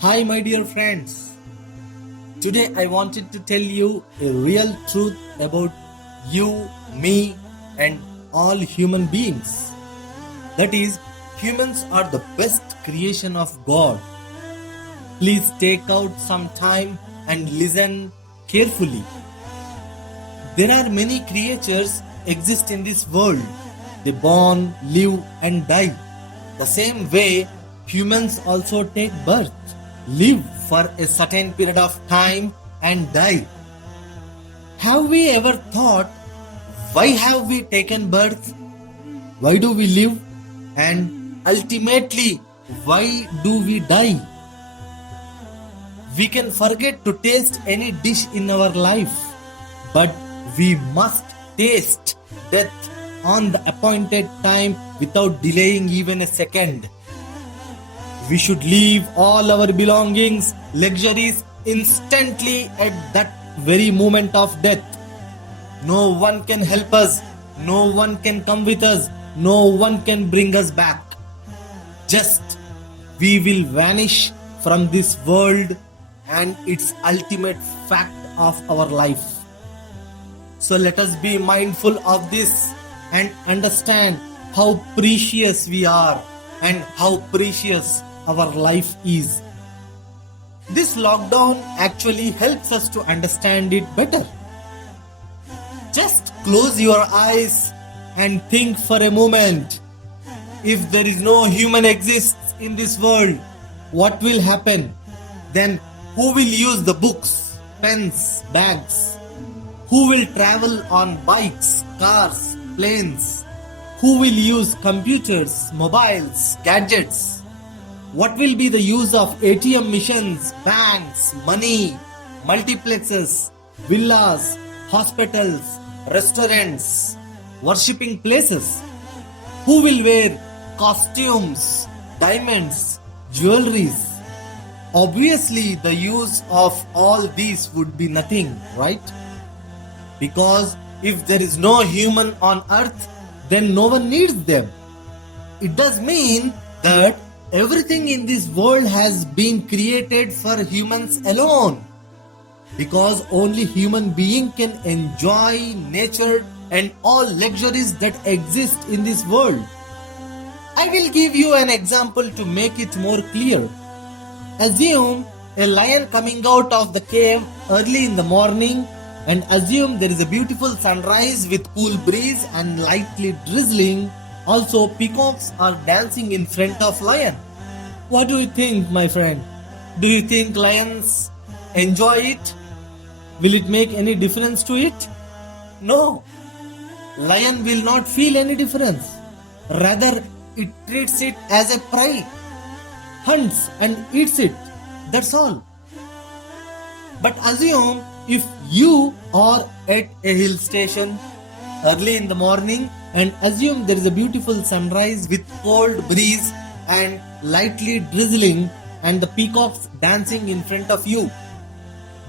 Hi, my dear friends. Today I wanted to tell you a real truth about you, me, and all human beings. That is, humans are the best creation of God. Please take out some time and listen carefully. There are many creatures exist in this world. They born, live, and die. The same way, humans also take birth, live for a certain period of time, and die. Have we ever thought, why have we taken birth? Why do we live? And ultimately, why do we die? We can forget to taste any dish in our life, but we must taste death on the appointed time without delaying even a second. We should leave all our belongings, luxuries instantly at that very moment of death. No one can help us, no one can come with us, no one can bring us back. Just we will vanish from this world and its ultimate fact of our life. So let us be mindful of this and understand how precious we are and how precious our life is. This lockdown actually helps us to understand it better. Just close your eyes and think for a moment. If there is no human exists in this world, what will happen? Then who will use the books, pens, bags? Who will travel on bikes, cars, planes? Who will use computers, mobiles, gadgets? What will be the use of ATM machines, banks, money, multiplexes, villas, hospitals, restaurants, worshipping places? Who will wear costumes, diamonds, jewelries? Obviously, the use of all these would be nothing, right? Because if there is no human on earth, then no one needs them. It does mean that everything in this world has been created for humans alone. Because only human being can enjoy nature and all luxuries that exist in this world. I will give you an example to make it more clear. Assume a lion coming out of the cave early in the morning, and assume there is a beautiful sunrise with cool breeze and lightly drizzling. Also, peacocks are dancing in front of lion. What do you think, my friend? Do you think lions enjoy it? Will it make any difference to it? No. Lion will not feel any difference. Rather, it treats it as a prey, hunts and eats it. That's all. But assume if you are at a hill station early in the morning and assume there is a beautiful sunrise with cold breeze and lightly drizzling and the peacocks dancing in front of you,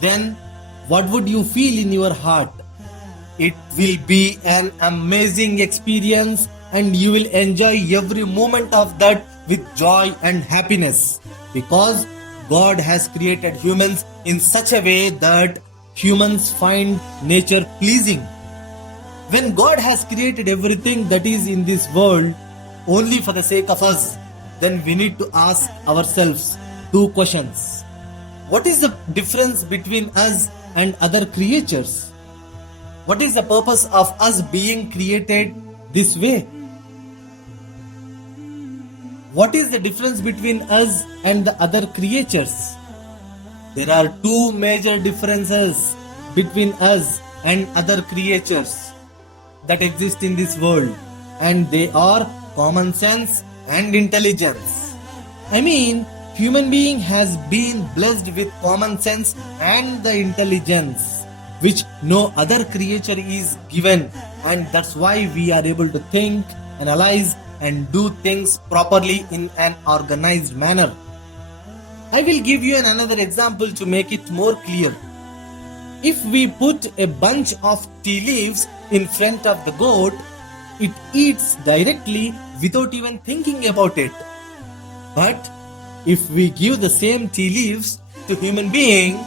then what would you feel in your heart? It will be an amazing experience and you will enjoy every moment of that with joy and happiness, because God has created humans in such a way that humans find nature pleasing. When God has created everything that is in this world only for the sake of us, then we need to ask ourselves two questions. What is the difference between us and other creatures? What is the purpose of us being created this way? What is the difference between us and the other creatures? There are two major differences between us and other creatures that exist in this world, and they are common sense and intelligence. I mean, human being has been blessed with common sense and the intelligence which no other creature is given, and that's why we are able to think, analyze and do things properly in an organized manner. I will give you another example to make it more clear. If we put a bunch of tea leaves in front of the goat, it eats directly without even thinking about it. But If we give the same tea leaves to human being,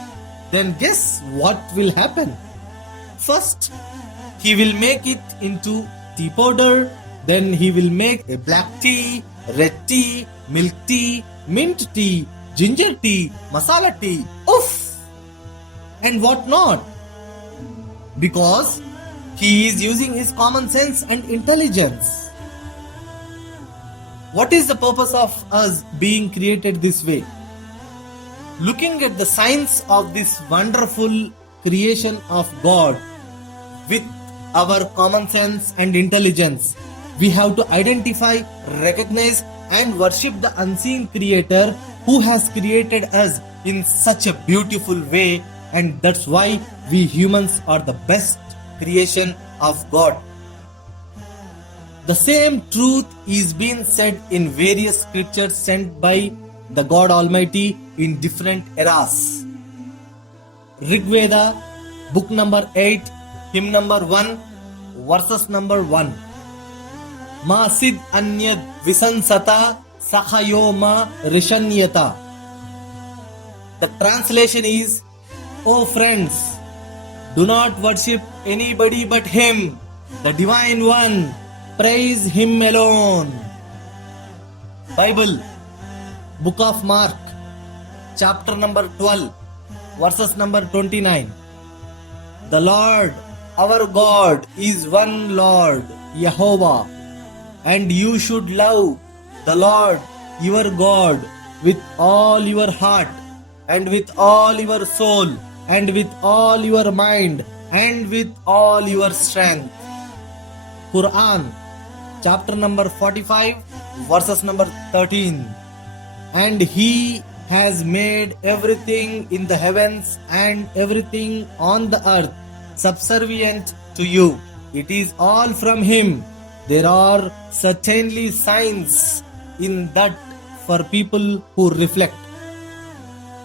then guess what will happen? First, he will make it into tea powder, then he will make a black tea, red tea, milk tea, mint tea, ginger tea, masala tea, oof, and what not. Because he is using his common sense and intelligence. What is the purpose of us being created this way? Looking at the science of this wonderful creation of God with our common sense and intelligence, we have to identify, recognize, and worship the unseen creator who has created us in such a beautiful way, and that's why we humans are the best creation of God. The same truth is being said in various scriptures sent by the God Almighty in different eras. Rig Veda, book number 8, hymn number 1, verses number 1. Ma sid anyad visansata sakhayo ma rishanyata. The translation is, O friends, do not worship anybody but Him, the Divine One. Praise Him alone. Bible, Book of Mark, chapter number 12, verses number 29. The Lord, our God, is one Lord, Jehovah, and you should love the Lord, your God, with all your heart, and with all your soul, and with all your mind, and with all your strength. Quran, chapter number 45, verses number 13. And He has made everything in the heavens and everything on the earth subservient to you. It is all from Him. There are certainly signs in that for people who reflect.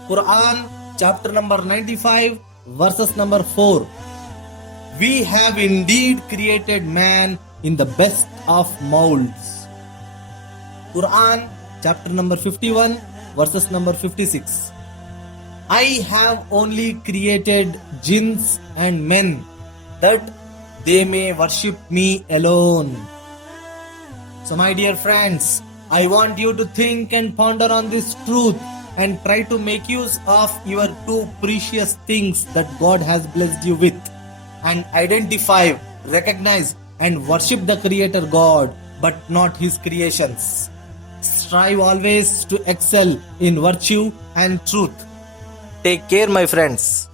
Quran, chapter number 95, verses number 4. We have indeed created man in the best of molds. Quran, chapter number 51, verses number 56. I have only created jinns and men that they may worship me alone. So my dear friends, I want you to think and ponder on this truth and try to make use of your two precious things that God has blessed you with, and identify, recognize, and worship the Creator God, but not His creations. Strive always to excel in virtue and truth. Take care, my friends.